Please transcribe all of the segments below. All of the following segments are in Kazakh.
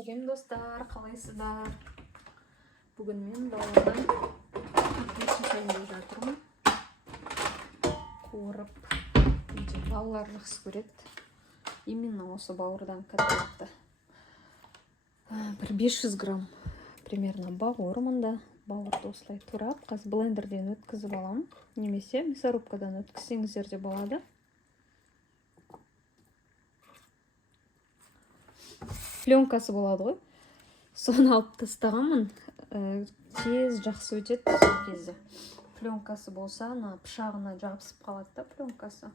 Сәлем достар, қалайсыздар? Бүгін мен бауырдан шайын жатырмын. Қуырып, балалар жақсы көреді. Именно осы бауырдан котлетті. Бір 500 грамм примерно бауыр мұнда. Бауырды осылай турап, қазір блендерден өткізіп аламын. Немесе мясорубкадан өткізсеңіздер де болады. Пленкасы болады ғой. Соны алып тастағанмын. Тез жақсы өтеді сол кезде. Пленкасы болса, пышағына жабысып қалады да пленкасы.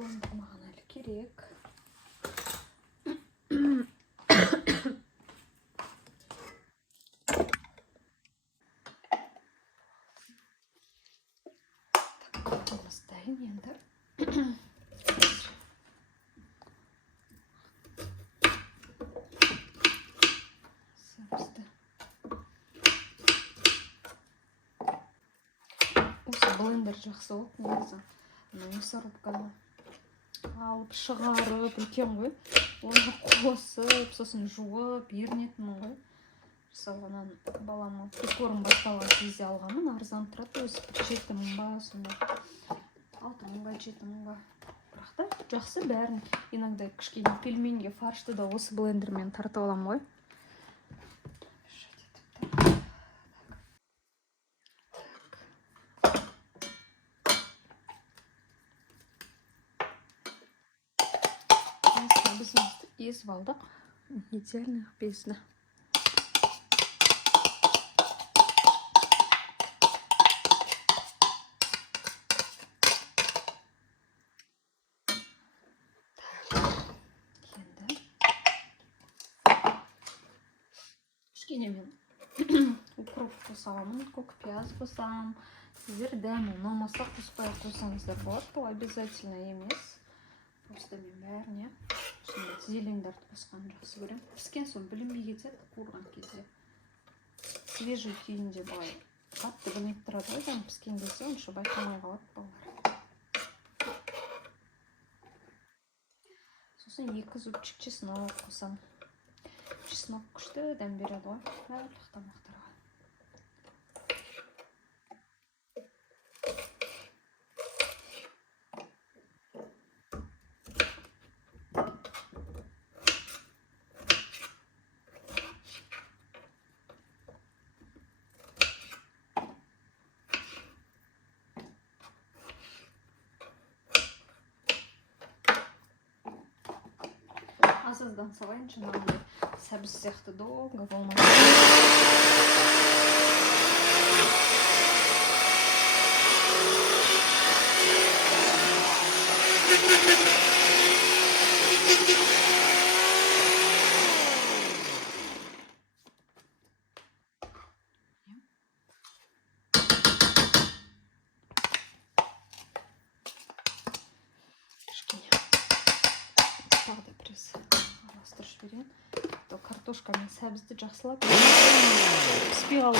Блендер маған әлі керек. Дайын енді. Сәбізді. Осы блендер жақсы болды негізі. Мясорубканы алып шығарып үлкен ғой. Оны қосып, сосын жуып, ерінетінмін ғой. Мысалы, балама прикорм басталған кезде алғанмын, арзан тұрады, өзі 7 мың ба, сонда 6 мың ба, 7 мың ба. Бірақ та жақсы бәрін. Иногда кішкене пельменге фаршты да осы блендермен тартып аламын ғой. Езіп алдық. Идеально безді. Енді кішкене мен укроп қосамын, көк пияз қосам. Сіздер дәмі ұнамаса қоспай қойсаңыздар болады, бұл обязательно емес. Просто мен бәріне зелендерді қосқанды жақсы көремін. Піскен соң білінбей кетеді, қуырған кезде. Свежий күйінде былай қатты білініп тұрады ғой, піскен кезде онша байқамай қалады балалар. Сосын 2 зубчик чеснок қосам. Чеснок күшті дәм береді ғой, барлық тамақтарға. Азаздан салайын, жаңағындай сәбіз сияқты долго болмайды. Араластырып берейін. Картошка мен сәбізді жақсылап піспей қалуы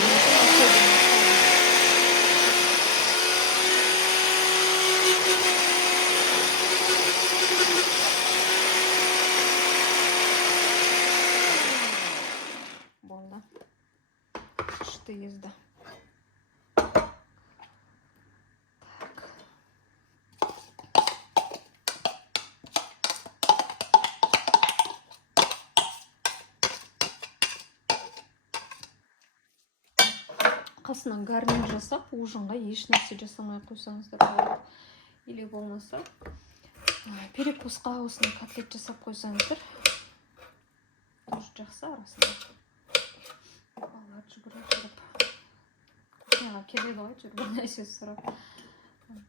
болды. Күшті езді. Қасынан гарнир жасап, ужинға еш нәрсе жасамай қойсаңыздар болады. Или болмаса перекусқа осындай котлет жасап қойсаңыздар. Тоже жақсы арасында. Балалар жүгіріп. Кухняға келеді ғой, жүріп нәрсе сұрап.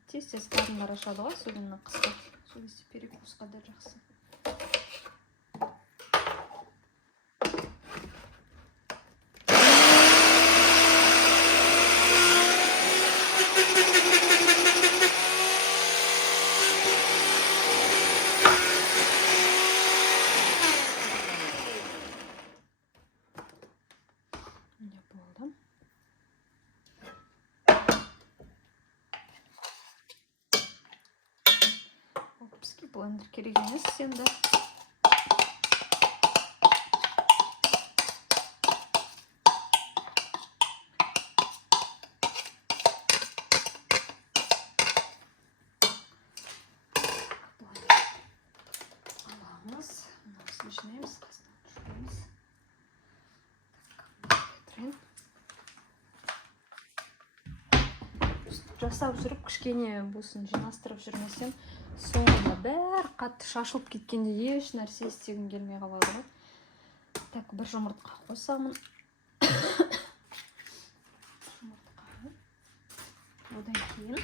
Тез-тез қарындар ашады ғой, содан қысқа. Сол кезде перекусқа да жақсы. енді. Жинаймыз, қасынан жуамыз. Жасап жүріп, кішкене болсын жинастырып жүрмесем, соңында бәрі қатты шашылып кеткенде еш нәрсе істегім келмей қалады. Так, бір жұмыртқа қосамын. Одан кейін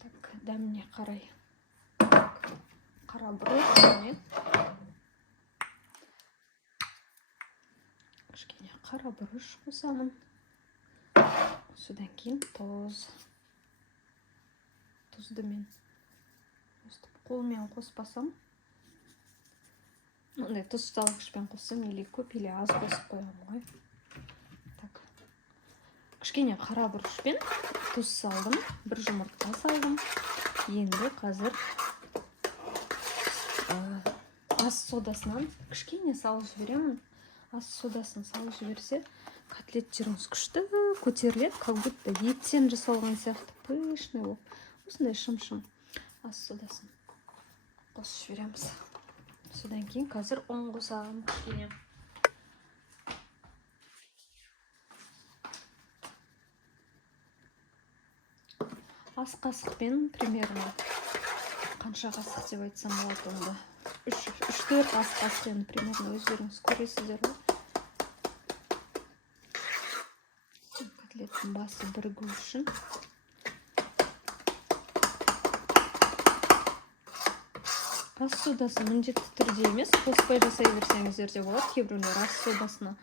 так, дәміне қарай қара бұрыш, кішкене қара бұрыш қосамын. Содан кейін тұзды мен қолмен қоспасам, ондай тұз салғышпен қоссам, или көп, или аз қосып қоямын ғой. Так, кішкене қара бұрышпен тұз салдым, бір жұмыртқа салдым. Енді қазір ас содасынан кішкене салып жіберемін. Ас содасын салып жіберсе, котлеттеріңіз күшті көтеріледі, как будто еттен жасалған сияқты пышный болып. Осындай шым-шым ас содасын қосып жібереміз. Содан кейін қазір ұн қосамын кішкене. Ас қасықпен примерно қанша қасық деп айтсам болады онда. 3-4 ас қасық енді примерно өздеріңіз көресіздер ғой. Котлеттің басы бірігу үшін. Ас содасын міндетті түрде емес, қоспай жасай берсеңіздер де болады. Кейбіреулер ас содасына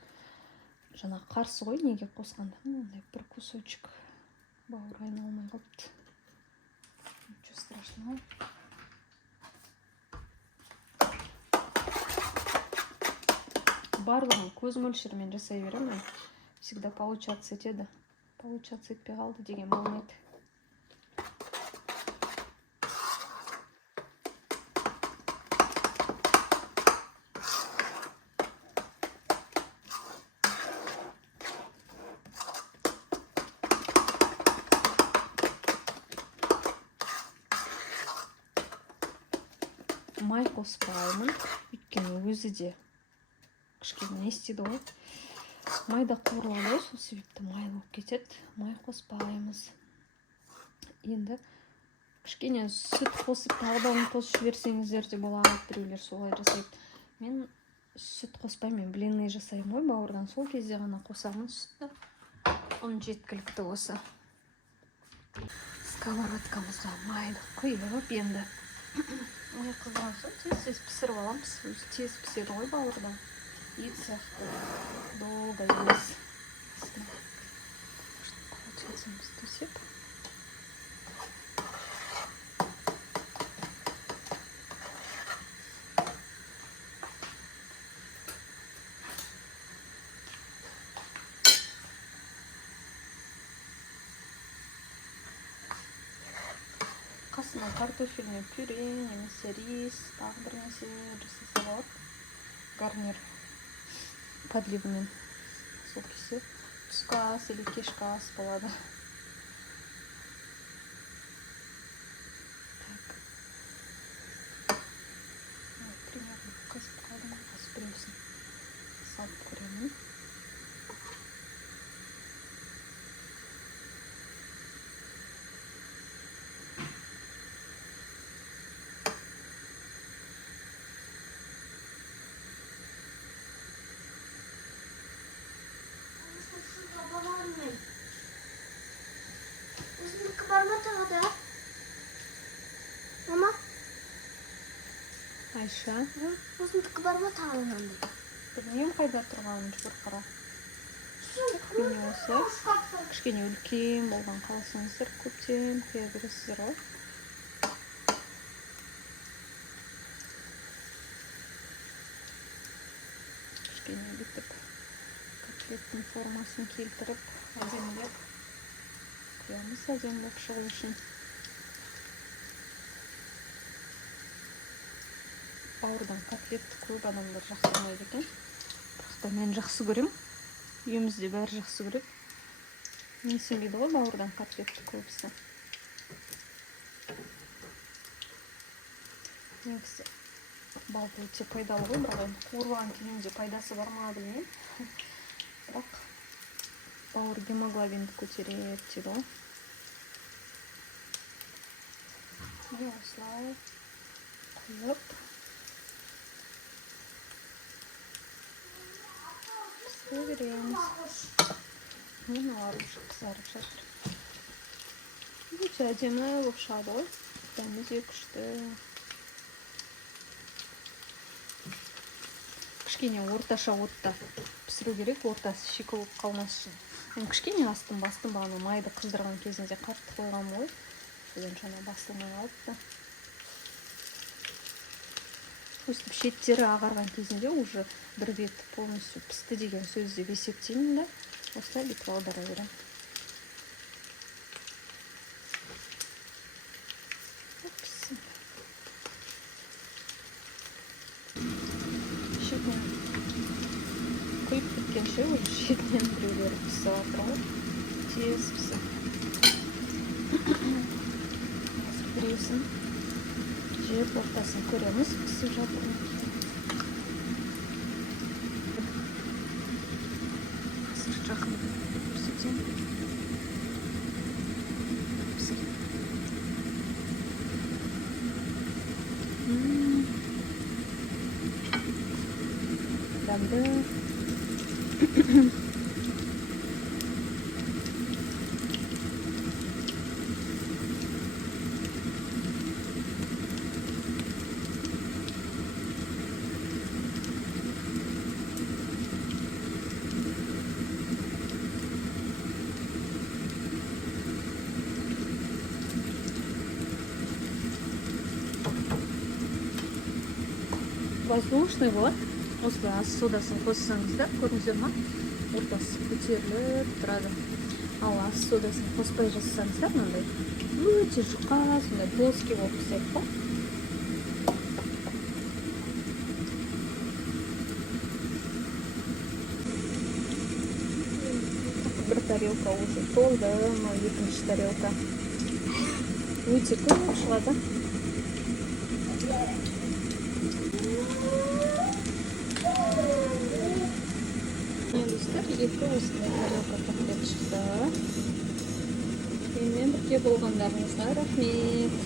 жаңа қарсы ғой, неге қосқанда. Ондай бір кусочек бауыр айналмай қалыпты. Ничего страшного. Барлығын көз мөлшерімен жасай беремін. Всегда получаться етеді. Получаться етпей қалды деген болмайды. Май қоспаймын, өйткені өзі де кішкене не істейді ғой. Майда қуырылады, сол себепті май болып кетеді. Май қоспаймыз. Енді кішкене сүт қосып тағы да ұн қосып жіберсеңіздер де болады. Біреулер солай жасайды. Мен сүт қоспаймын, блинный жасаймын ғой бауырдан. Сол кезде ғана қосамын сүтті. Ұн жеткілікті осы. Сковородкамызға майды құйып енді. Май қызған соң тез пісіріп аламыз. Өзі тез піседі ғой бауырдан. Ет сияқты долго емес. Получается, төсеп. Қасына картофельный пюре, немесе рис, тағы бір нәрсе жасаса болады. Гарнир подливмен. Сол кезде түскі ас или кешкі ас болады. Примерно қасып қалдым, қасып біреусін салып көремін. Мама? Айша? Осындікі бар ма тағынан? Білмеймін қайда тұрғанын жүгір қара. Кішкене осы. Кішкене үлкен болған қаласаңыздар көптен құя бересіздер ғой. Кішкене бүйтіп котлеттің формасын келтіріп, әдемілеп құямыз, әдемілеп шығу үшін. бауырдан котлет көп адамдар жақсырмайды екен. Бірақ та мен жақсы көрем. Үйімізде бәрі жақсы көреді. Мен сенбейді ғой бауырдан котлетті көбісі. Негізі бал өте пайдалы ғой, бірақ енді қуырылған күйінде пайдасы бар ма білмеймін. Бірақ бауыр гемоглобинді көтереді дейді ғой. Осылай құйып пісіре береміз. Мыналар уже қызарып жатыр. Өте әдемі болып шығады ғой. Дәмі де күшті. Кішкене орташа отта пісіру керек, ортасы шикі болып қалмас үшін. Мен кішкене бастым, бағана майды қыздырған кезінде қатты қойғам ғой. Содан жаңа басылмай қалыпты. Өстіп шеттері ағарған кезінде уже бір беті полностью пісті деген сөз деп есептеймін да. Осылай бүйтіп аудара беремін. Шетінен құйып біткенше уже шетінен біреулері пісіп жатыр ғой. Тез пісіп. Біреусін жеп ортасын көреміз, пісіп жатыр. Қазір жақын көрсетейін. Дәмді. Воздушный вот. Осылай ас содасын қоссаңыздар, көрдіңіздер ма? Ортасы көтеріліп тұрады. Ал ас содасын қоспай жасасаңыздар, мынандай өте жұқа, сондай плоский болып піседі ғой. Бір тарелка уже толды, екінші тарелка өте көп шығады. Екі осындай тарелка котлет шықты. Менімен бірге болғандарыңызға рахмет.